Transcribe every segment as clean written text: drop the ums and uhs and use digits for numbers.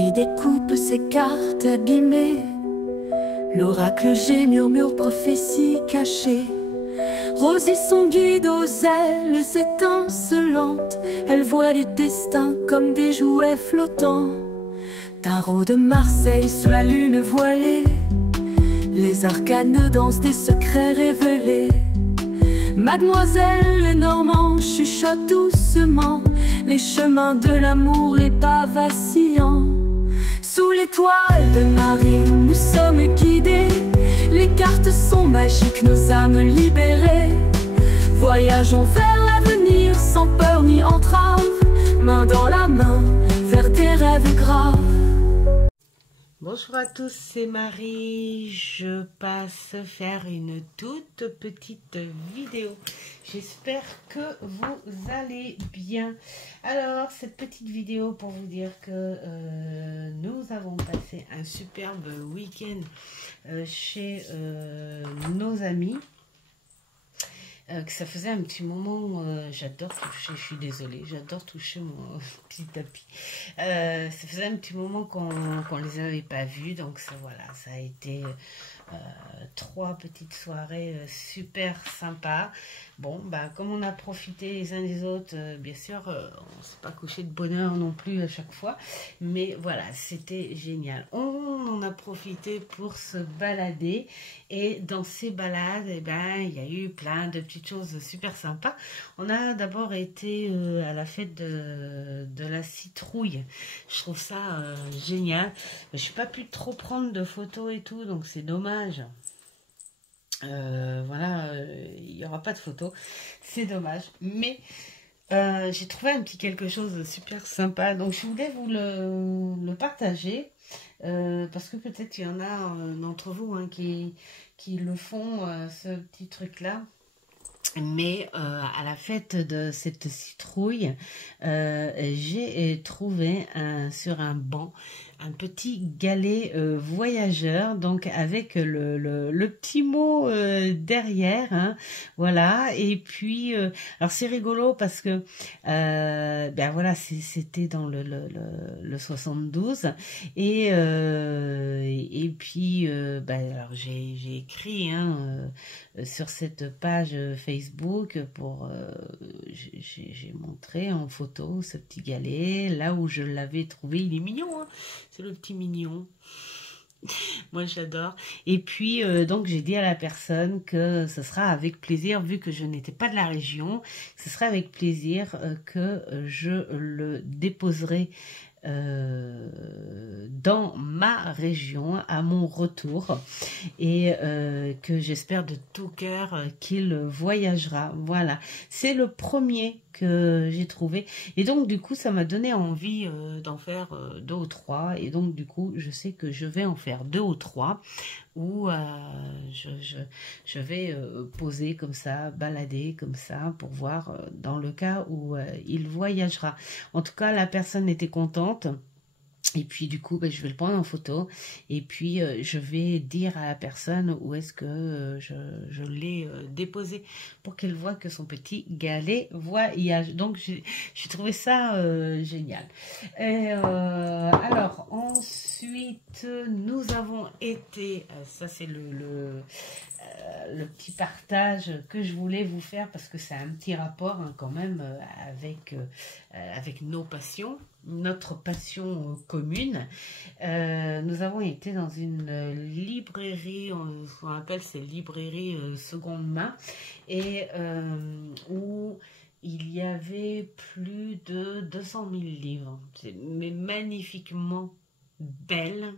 Marie découpe ses cartes abîmées. L'oracle G murmure prophétie cachée. Rosie son guide aux ailes étincelantes. Elle voit les destins comme des jouets flottants. Tarot de Marseille sous la lune voilée. Les arcanes dansent des secrets révélés. Mademoiselle Lenormand chuchote doucement les chemins de l'amour, les pas vacillants. Sous l'étoile de Marie, nous sommes guidés. Les cartes sont magiques, nos âmes libérées. Voyageons vers l'avenir sans peur ni entrave, main dans la main vers des rêves graves. Bonjour à tous, c'est Marie. Je passe faire une toute petite vidéo. J'espère que vous allez bien. Alors, cette petite vidéo pour vous dire que nous avons passé un superbe week-end chez nos amis. Que ça faisait un petit moment, j'adore toucher, je suis désolée, j'adore toucher mon petit tapis. Ça faisait un petit moment qu'on les avait pas vus, donc ça, voilà, ça a été 3 petites soirées super sympas. Bon, bah, comme on a profité les uns des autres, bien sûr, on ne s'est pas couché de bonne heure non plus à chaque fois, mais voilà, c'était génial. On en a profité pour se balader, et dans ces balades, eh ben, il y a eu plein de petites choses super sympas. On a d'abord été à la fête de la citrouille. Je trouve ça génial. Je n'ai pas pu trop prendre de photos et tout, donc c'est dommage. Voilà, il n'y aura pas de photos, c'est dommage, mais j'ai trouvé un petit quelque chose de super sympa, donc je voulais vous le partager, parce que peut-être il y en a d'entre vous hein, qui le font, ce petit truc là. Mais à la fête de cette citrouille, j'ai trouvé sur un banc un petit galet voyageur, donc avec le petit mot derrière, hein, voilà. Et puis, alors c'est rigolo parce que, ben voilà, c'était dans le 72, et puis, ben alors j'ai écrit hein, sur cette page Facebook pour, j'ai montré en photo ce petit galet, là où je l'avais trouvé, il est mignon, hein. C'est le petit mignon. Moi, j'adore. Et puis, donc, j'ai dit à la personne que ce sera avec plaisir, vu que je n'étais pas de la région, ce sera avec plaisir que je le déposerai dans ma région à mon retour, et que j'espère de tout cœur qu'il voyagera. Voilà, c'est le premier que j'ai trouvé, et donc du coup ça m'a donné envie d'en faire 2 ou 3, et donc du coup je sais que je vais en faire 2 ou 3 où je vais poser comme ça, balader comme ça pour voir dans le cas où il voyagera. En tout cas, la personne était contente. Et puis du coup, ben, je vais le prendre en photo, et puis je vais dire à la personne où est-ce que je l'ai déposé, pour qu'elle voit que son petit galet voyage. Donc j'ai trouvé ça génial. Et, alors ensuite, nous avons été, ça c'est le petit partage que je voulais vous faire, parce que c'est un petit rapport hein, quand même avec nos passions, notre passion commune. Nous avons été dans une librairie, on appelle ces librairies seconde main, et où il y avait plus de 200 000 livres, mais magnifiquement belle.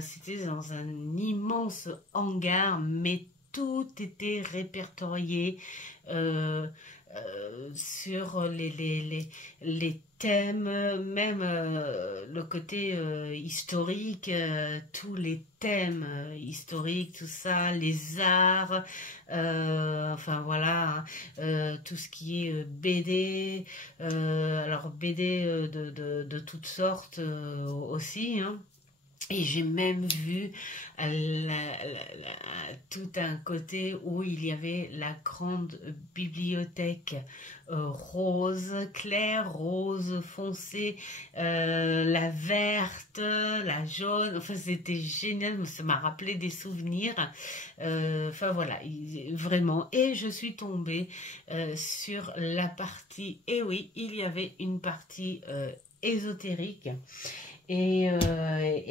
C'était dans un immense hangar, mais tout était répertorié sur les thèmes, même le côté historique, tous les thèmes historiques, tout ça, les arts, enfin voilà, tout ce qui est BD, alors BD de toutes sortes aussi, hein. Et j'ai même vu tout un côté où il y avait la grande bibliothèque rose clair, rose foncé, la verte, la jaune. Enfin, c'était génial, ça m'a rappelé des souvenirs. Enfin voilà, vraiment. Et je suis tombée sur la partie, et oui, il y avait une partie ésotérique. Et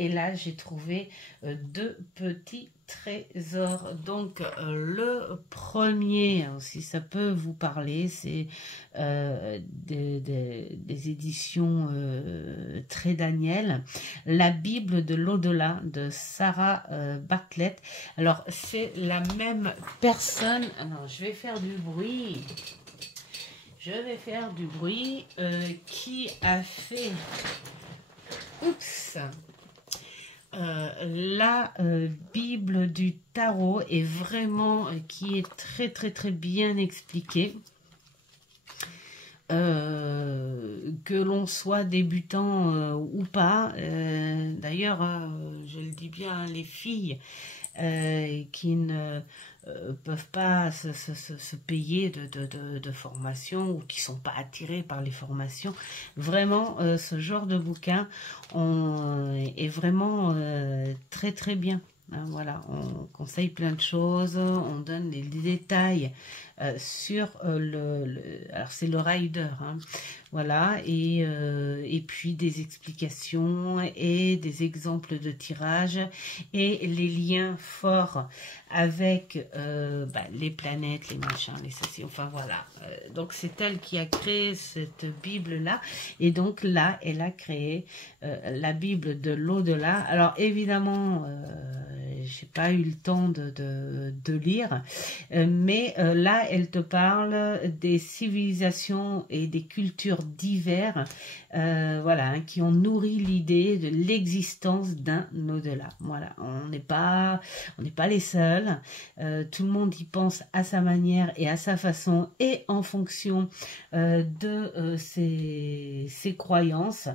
là, j'ai trouvé deux petits trésors. Donc, le premier, si ça peut vous parler, c'est des éditions Très Daniel, La Bible de l'au-delà de Sarah Bartlett. Alors, c'est la même personne. Alors, je vais faire du bruit. Qui a fait... Oups. La Bible du tarot est vraiment qui est très très très bien expliquée. Que l'on soit débutant ou pas. D'ailleurs, je le dis bien, les filles qui ne peuvent pas se payer de formation ou qui sont pas attirées par les formations. Vraiment, ce genre de bouquin est vraiment très très bien. Hein, voilà, on conseille plein de choses, on donne des détails sur alors c'est le rider, hein, voilà, et puis des explications et des exemples de tirage et les liens forts avec les planètes, les machins, les ceci, enfin voilà. Donc c'est elle qui a créé cette Bible-là, et donc là, elle a créé la Bible de l'au-delà. Alors évidemment, j'ai pas eu le temps de lire, mais là, elle te parle des civilisations et des cultures diverses, voilà, hein, qui ont nourri l'idée de l'existence d'un au-delà. Voilà, on n'est pas les seuls. Tout le monde y pense à sa manière et à sa façon et en fonction de ses croyances.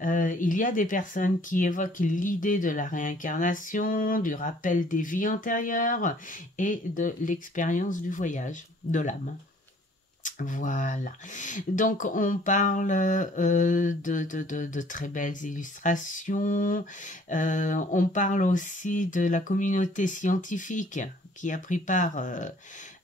Il y a des personnes qui évoquent l'idée de la réincarnation, du rappel des vies antérieures et de l'expérience du voyage de l'âme. Voilà, donc on parle de très belles illustrations, on parle aussi de la communauté scientifique qui a pris part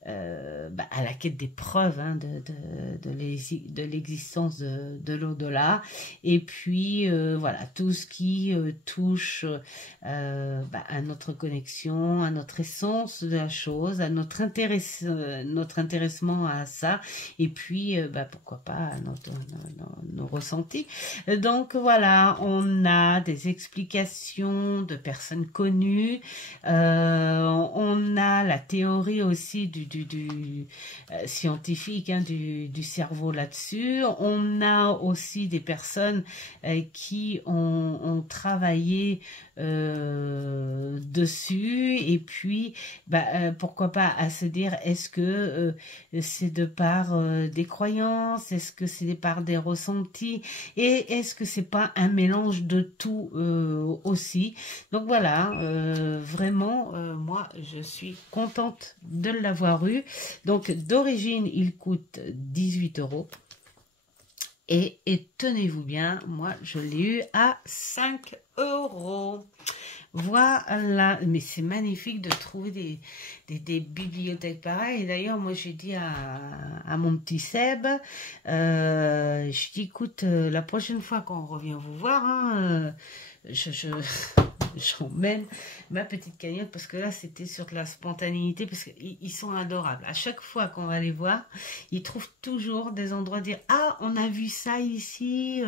à la quête des preuves, hein, de l'existence de l'au-delà, et puis voilà, tout ce qui touche à notre connexion, à notre essence de la chose, à notre intéressement à ça, et puis pourquoi pas à nos ressentis. Donc voilà, on a des explications de personnes connues, on a la théorie aussi du scientifique, hein, du cerveau là-dessus. On a aussi des personnes qui ont travaillé dessus, et puis pourquoi pas à se dire, est-ce que c'est de par des croyances, est-ce que c'est de par des ressentis, et est-ce que c'est pas un mélange de tout aussi. Donc voilà, vraiment moi je suis contente de l'avoir eu. Donc d'origine il coûte 18 €. Et tenez-vous bien, moi je l'ai eu à 5 €. Voilà, mais c'est magnifique de trouver des bibliothèques pareilles. D'ailleurs, moi j'ai dit à mon petit Seb, je dis écoute, la prochaine fois qu'on revient vous voir, hein, j'emmène ma petite cagnotte, parce que là c'était sur de la spontanéité, parce qu'ils sont adorables. À chaque fois qu'on va les voir, ils trouvent toujours des endroits à dire ah, on a vu ça ici,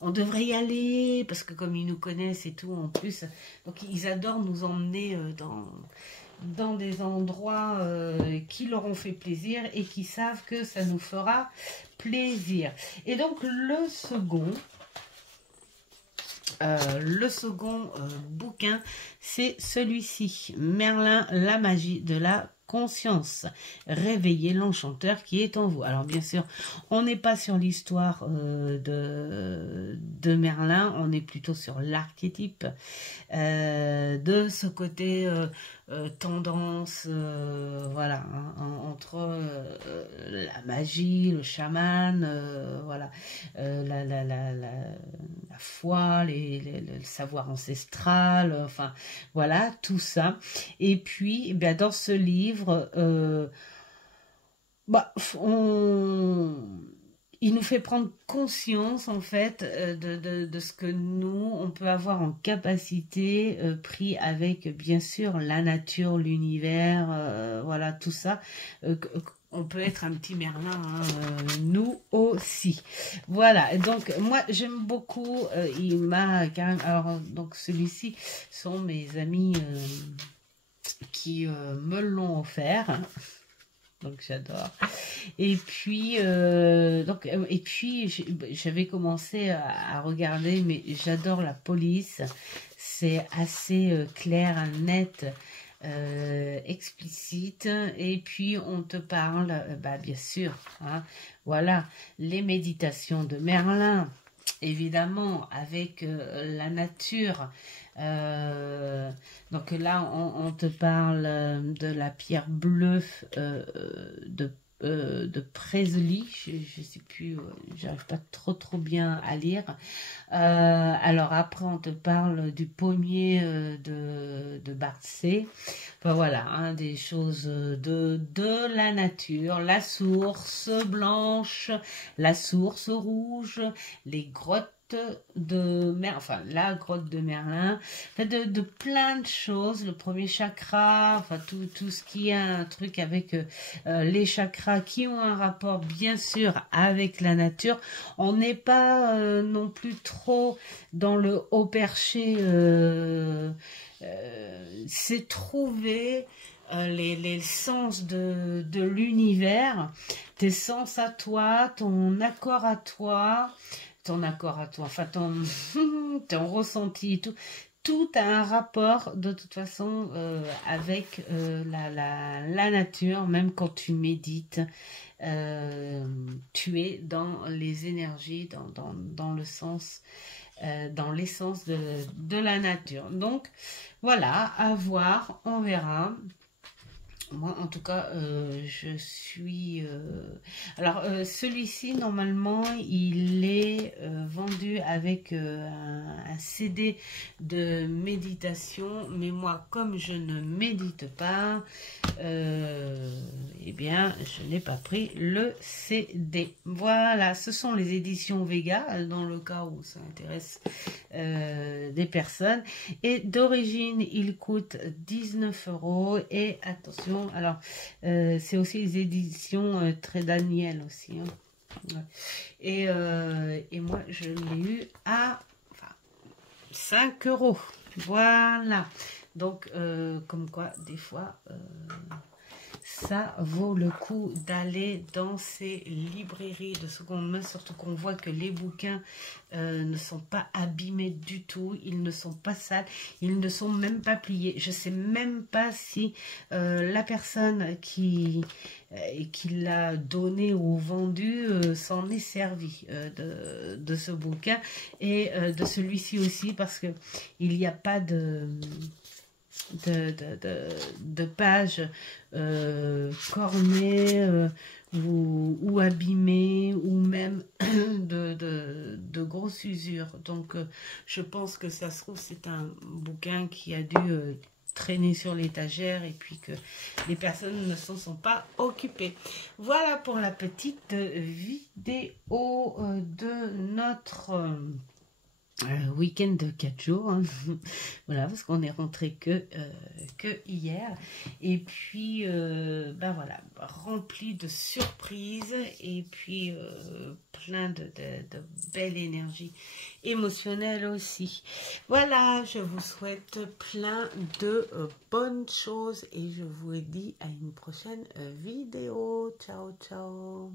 on devrait y aller, parce que comme ils nous connaissent et tout en plus, donc ils adorent nous emmener dans des endroits qui leur ont fait plaisir et qui savent que ça nous fera plaisir. Et donc le second bouquin, c'est celui-ci, Merlin, la magie de la conscience. Réveillez l'enchanteur qui est en vous. Alors bien sûr, on n'est pas sur l'histoire de Merlin, on est plutôt sur l'archétype de ce côté tendance, voilà, hein, entre la magie, le chaman, voilà, la foi, le savoir ancestral, enfin, voilà, tout ça. Et puis, eh bien, dans ce livre, il nous fait prendre conscience en fait de ce que nous on peut avoir en capacité pris avec bien sûr la nature, l'univers, voilà tout ça. On peut être un petit Merlin, hein, nous aussi. Voilà, donc moi j'aime beaucoup, il m'a carrément, alors donc celui-ci sont mes amis qui me l'ont offert. Donc j'adore. Et puis j'avais commencé à regarder, mais j'adore la police. C'est assez clair, net, explicite. Et puis on te parle, bien sûr, hein, voilà, les méditations de Merlin, évidemment, avec la nature. Donc là on te parle de la pierre bleue de Presley, je sais plus, j'arrive pas trop bien à lire. Alors après on te parle du pommier de Bardsey. Enfin voilà, hein, des choses de la nature, la source blanche, la source rouge, les grottes de Merlin, enfin la grotte de Merlin, enfin, de plein de choses, le premier chakra, enfin tout ce qui a un truc avec les chakras qui ont un rapport bien sûr avec la nature. On n'est pas non plus trop dans le haut perché, c'est trouver les sens de l'univers, tes sens à toi, ton accord à toi, enfin ton ressenti, tout a un rapport de toute façon avec la nature. Même quand tu médites, tu es dans les énergies, dans le sens, dans l'essence de la nature. Donc voilà, à voir, on verra. Moi, en tout cas, je suis... Alors, celui-ci, normalement, il est vendu avec un CD de méditation. Mais moi, comme je ne médite pas, eh bien, je n'ai pas pris le CD. Voilà, ce sont les éditions Vega, dans le cas où ça intéresse des personnes. Et d'origine, il coûte 19 €. Et attention, alors c'est aussi les éditions Très Daniel aussi, hein. Ouais. Et moi je l'ai eu à 5 €. Voilà, donc comme quoi des fois ça vaut le coup d'aller dans ces librairies de seconde main, surtout qu'on voit que les bouquins ne sont pas abîmés du tout, ils ne sont pas sales, ils ne sont même pas pliés. Je sais même pas si la personne qui l'a donné ou vendu s'en est servi de ce bouquin et de celui-ci aussi, parce que il n'y a pas de pages cornées ou abîmées, ou même de grosses usures. Donc je pense que ça se trouve c'est un bouquin qui a dû traîner sur l'étagère et puis que les personnes ne s'en sont pas occupées. Voilà pour la petite vidéo de notre week-end de 4 jours, hein. Voilà, parce qu'on est rentré que hier, et puis voilà, rempli de surprises, et puis plein de belle énergie émotionnelle aussi. Voilà, je vous souhaite plein de bonnes choses et je vous dis à une prochaine vidéo. Ciao, ciao.